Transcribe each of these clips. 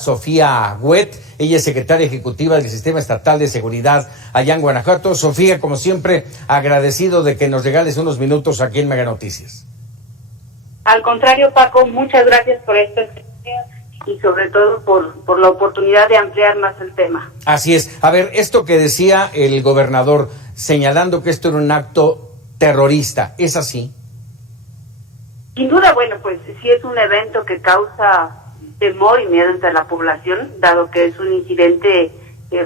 Sofía Huet, ella es secretaria ejecutiva del Sistema Estatal de Seguridad allá en Guanajuato. Sofía, como siempre, agradecido de que nos regales unos minutos aquí en Mega Noticias. Al contrario, Paco, muchas gracias por esta y sobre todo por la oportunidad de ampliar más el tema. Así es. A ver, esto que decía el gobernador, señalando que esto era un acto terrorista, ¿es así? Sin duda, bueno, pues sí es un evento que causa temor y miedo entre la población, dado que es un incidente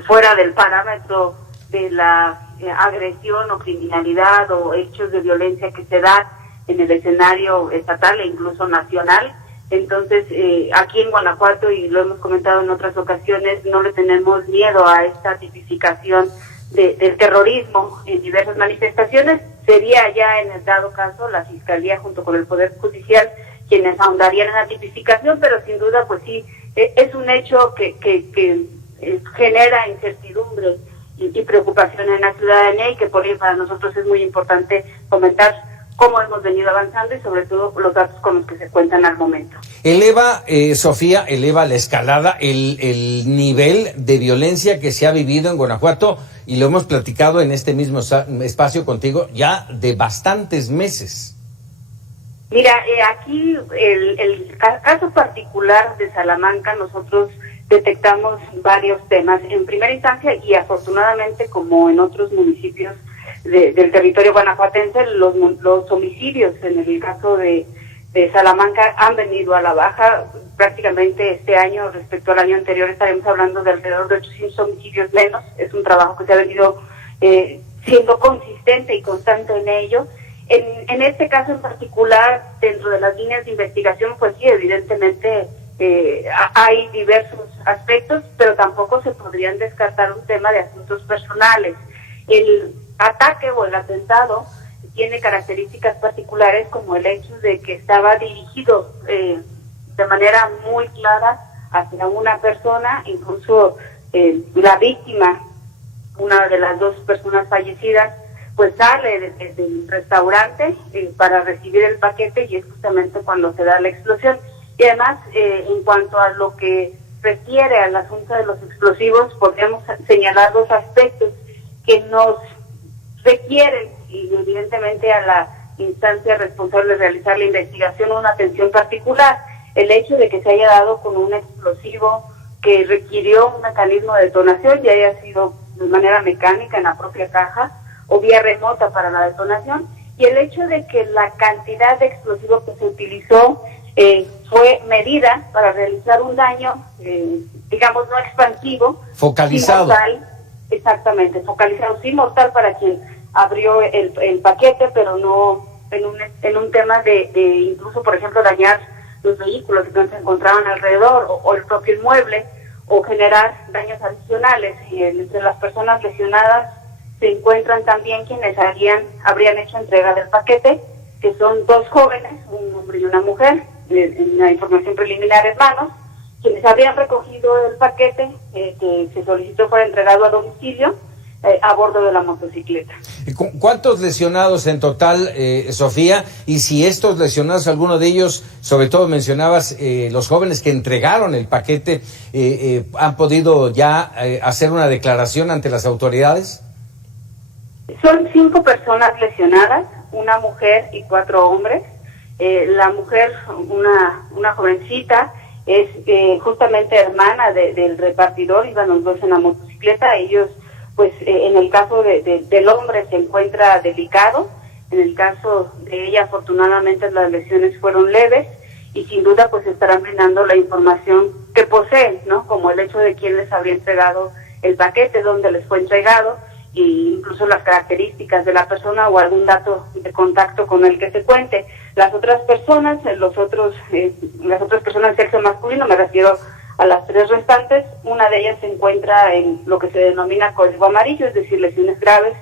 fuera del parámetro de la agresión o criminalidad o hechos de violencia que se dan en el escenario estatal e incluso nacional. Entonces, aquí en Guanajuato, y lo hemos comentado en otras ocasiones, no le tenemos miedo a esta tipificación del terrorismo en diversas manifestaciones. Sería ya en el dado caso la Fiscalía junto con el Poder Judicial quienes ahondarían en la tipificación, pero sin duda pues sí, es un hecho que genera incertidumbre y preocupación en la ciudadanía, y que por ello para nosotros es muy importante comentar cómo hemos venido avanzando y sobre todo los datos con los que se cuentan al momento. Sofía, eleva la escalada el nivel de violencia que se ha vivido en Guanajuato, y lo hemos platicado en este mismo espacio contigo ya de bastantes meses. Mira, aquí el caso particular de Salamanca, nosotros detectamos varios temas. En primera instancia, y afortunadamente como en otros municipios del territorio guanajuatense, los homicidios en el caso de Salamanca han venido a la baja. Prácticamente este año respecto al año anterior estaremos hablando de alrededor de 800 homicidios menos. Es un trabajo que se ha venido siendo consistente y constante en ello. En este caso en particular, dentro de las líneas de investigación, pues sí, evidentemente hay diversos aspectos, pero tampoco se podrían descartar un tema de asuntos personales. El ataque o el atentado tiene características particulares, como el hecho de que estaba dirigido de manera muy clara hacia una persona. Incluso la víctima, una de las dos personas fallecidas, pues sale del restaurante para recibir el paquete, y es justamente cuando se da la explosión. Y además, en cuanto a lo que refiere al asunto de los explosivos, podríamos señalar dos aspectos que nos requieren, y evidentemente a la instancia responsable de realizar la investigación, una atención particular. El hecho de que se haya dado con un explosivo que requirió un mecanismo de detonación, y haya sido de manera mecánica en la propia caja o vía remota para la detonación, y el hecho de que la cantidad de explosivo que se utilizó fue medida para realizar un daño, digamos, no expansivo, focalizado. Mortal, exactamente, focalizado, sí mortal para quien abrió el paquete, pero no en un tema de incluso, por ejemplo, dañar los vehículos que se encontraban alrededor o el propio inmueble, o generar daños adicionales. Y entre las personas lesionadas se encuentran también quienes habrían hecho entrega del paquete, que son dos jóvenes, un hombre y una mujer, en la información preliminar, hermanos, quienes habrían recogido el paquete que se solicitó fuera entregado a domicilio a bordo de la motocicleta. ¿Cuántos lesionados en total, Sofía? Y si estos lesionados, alguno de ellos, sobre todo mencionabas los jóvenes que entregaron el paquete, ¿han podido ya hacer una declaración ante las autoridades? Son 5 personas lesionadas, una mujer y 4 hombres. La mujer, una jovencita, es justamente hermana del repartidor, iban los dos en la motocicleta. Ellos, pues en el caso del hombre se encuentra delicado, en el caso de ella afortunadamente las lesiones fueron leves, y sin duda pues estarán brindando la información que poseen, ¿no? Como el hecho de quién les habría entregado el paquete, dónde les fue entregado, e incluso las características de la persona o algún dato de contacto con el que se cuente. Las otras personas, las otras personas de sexo masculino, me refiero a las 3 restantes, una de ellas se encuentra en lo que se denomina código amarillo, es decir, lesiones graves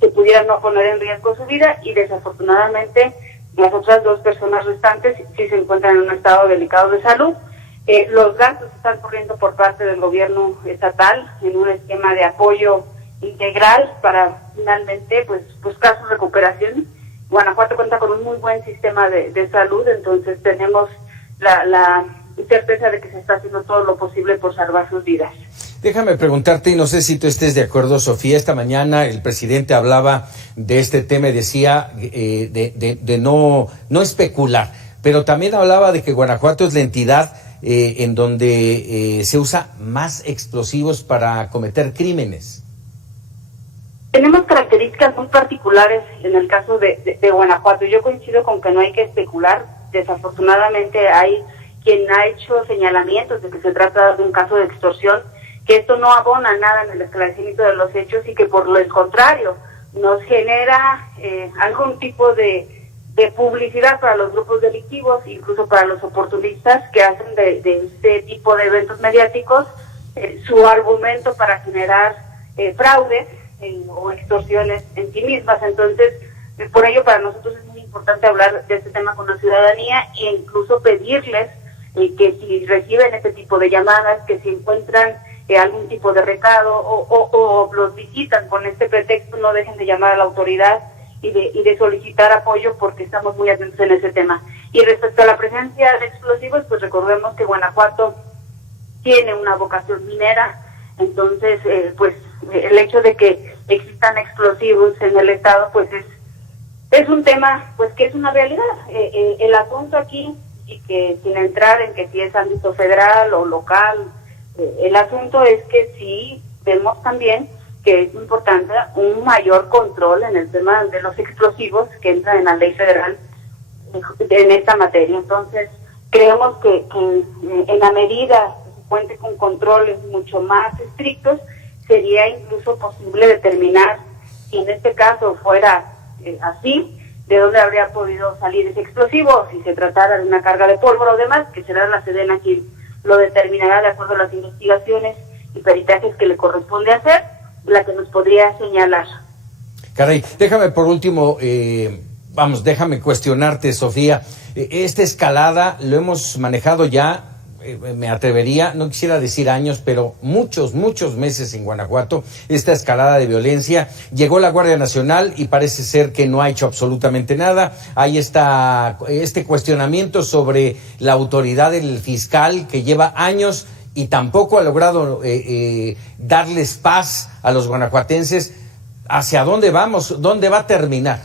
que pudieran no poner en riesgo su vida, y desafortunadamente las otras 2 personas restantes sí se encuentran en un estado delicado de salud. Los gastos están corriendo por parte del gobierno estatal en un esquema de apoyo integral para finalmente pues buscar su recuperación. Guanajuato cuenta con un muy buen sistema de salud, entonces tenemos la certeza de que se está haciendo todo lo posible por salvar sus vidas. Déjame preguntarte, y no sé si tú estés de acuerdo, Sofía, esta mañana el presidente hablaba de este tema y decía de no especular, pero también hablaba de que Guanajuato es la entidad en donde se usa más explosivos para cometer crímenes. Tenemos características muy particulares en el caso de Guanajuato. Yo coincido con que no hay que especular. Desafortunadamente hay quien ha hecho señalamientos de que se trata de un caso de extorsión, que esto no abona nada en el esclarecimiento de los hechos y que por el contrario nos genera algún tipo de publicidad para los grupos delictivos, incluso para los oportunistas que hacen de este tipo de eventos mediáticos su argumento para generar fraudes o extorsiones en sí mismas. Entonces, por ello para nosotros es muy importante hablar de este tema con la ciudadanía e incluso pedirles que si reciben este tipo de llamadas, que si encuentran algún tipo de recado o los visitan con este pretexto, no dejen de llamar a la autoridad y de solicitar apoyo, porque estamos muy atentos en ese tema. Y respecto a la presencia de explosivos, pues recordemos que Guanajuato tiene una vocación minera, entonces pues el hecho de que existan explosivos en el estado pues es un tema pues que es una realidad. El asunto aquí, y que sin entrar en que si es ámbito federal o local, el asunto es que sí vemos también que es importante un mayor control en el tema de los explosivos que entran en la ley federal en esta materia. Entonces creemos que en la medida que se cuente con controles mucho más estrictos, sería incluso posible determinar si en este caso fuera así, de dónde habría podido salir ese explosivo, si se tratara de una carga de pólvora o demás, que será la Sedena quien lo determinará de acuerdo a las investigaciones y peritajes que le corresponde hacer, la que nos podría señalar. Caray, déjame por último, déjame cuestionarte, Sofía. Esta escalada lo hemos manejado ya, me atrevería, no quisiera decir años, pero muchos meses en Guanajuato, esta escalada de violencia. Llegó la Guardia Nacional y parece ser que no ha hecho absolutamente nada. Hay este cuestionamiento sobre la autoridad del fiscal que lleva años y tampoco ha logrado darles paz a los guanajuatenses. ¿Hacia dónde vamos? ¿Dónde va a terminar?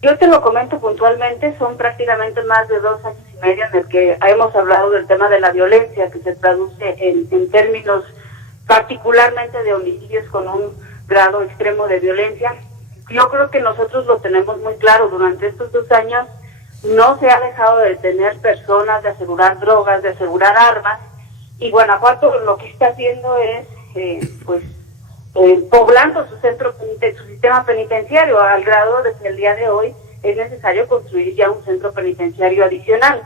Yo te lo comento puntualmente, son prácticamente más de 2 años y medio en el que hemos hablado del tema de la violencia, que se traduce en términos particularmente de homicidios con un grado extremo de violencia. Yo creo que nosotros lo tenemos muy claro. Durante estos 2 años no se ha dejado de detener personas, de asegurar drogas, de asegurar armas, y Guanajuato lo que está haciendo es poblando su sistema penitenciario, al grado de que el día de hoy es necesario construir ya un centro penitenciario adicional.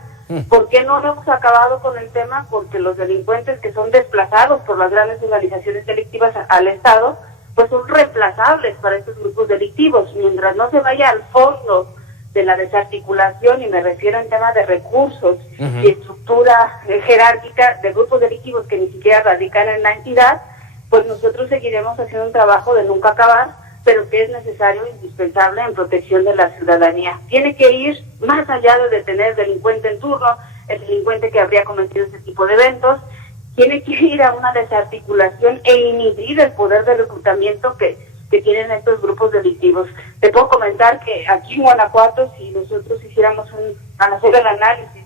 ¿Por qué no hemos acabado con el tema? Porque los delincuentes que son desplazados por las grandes organizaciones delictivas al Estado, pues son reemplazables para estos grupos delictivos. Mientras no se vaya al fondo de la desarticulación, y me refiero en temas de recursos y estructura jerárquica de grupos delictivos que ni siquiera radican en la entidad, pues nosotros seguiremos haciendo un trabajo de nunca acabar, pero que es necesario e indispensable en protección de la ciudadanía. Tiene que ir más allá de detener el delincuente en turno, el delincuente que habría cometido ese tipo de eventos, tiene que ir a una desarticulación e inhibir el poder de reclutamiento que tienen estos grupos delictivos. Te puedo comentar que aquí en Guanajuato, si nosotros hiciéramos al hacer el análisis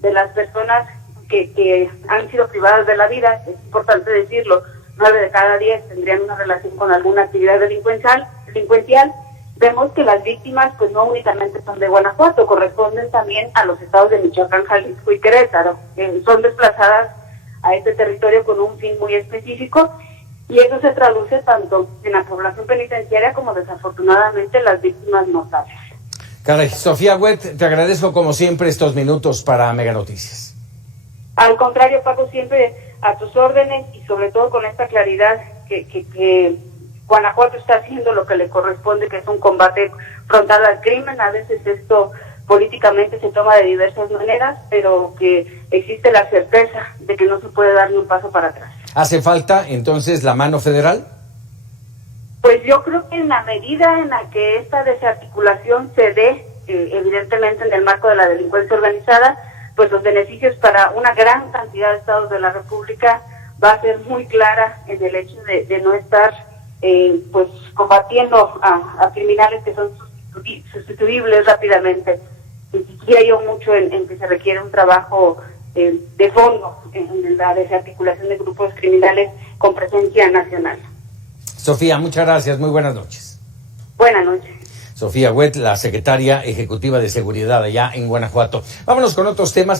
de las personas que han sido privadas de la vida, es importante decirlo, 9 de cada 10 tendrían una relación con alguna actividad delincuencial, vemos que las víctimas pues no únicamente son de Guanajuato, corresponden también a los estados de Michoacán, Jalisco y Querétaro, que son desplazadas a este territorio con un fin muy específico, y eso se traduce tanto en la población penitenciaria como desafortunadamente las víctimas mortales. Caray, Sofía Huet, te agradezco como siempre estos minutos para Mega Noticias. Al contrario, Paco, siempre a tus órdenes, y sobre todo con esta claridad que Guanajuato está haciendo lo que le corresponde, que es un combate frontal al crimen. A veces esto políticamente se toma de diversas maneras, pero que existe la certeza de que no se puede dar ni un paso para atrás. ¿Hace falta entonces la mano federal? Pues yo creo que en la medida en la que esta desarticulación se dé, evidentemente en el marco de la delincuencia organizada, pues los beneficios para una gran cantidad de estados de la República va a ser muy clara en el hecho de no estar pues combatiendo a criminales que son sustituibles rápidamente. Insistiría yo mucho en que se requiere un trabajo de fondo en la desarticulación de grupos criminales con presencia nacional. Sofía, muchas gracias, muy buenas noches. Buenas noches. Sofía Huet, la secretaria ejecutiva de Seguridad allá en Guanajuato. Vámonos con otros temas.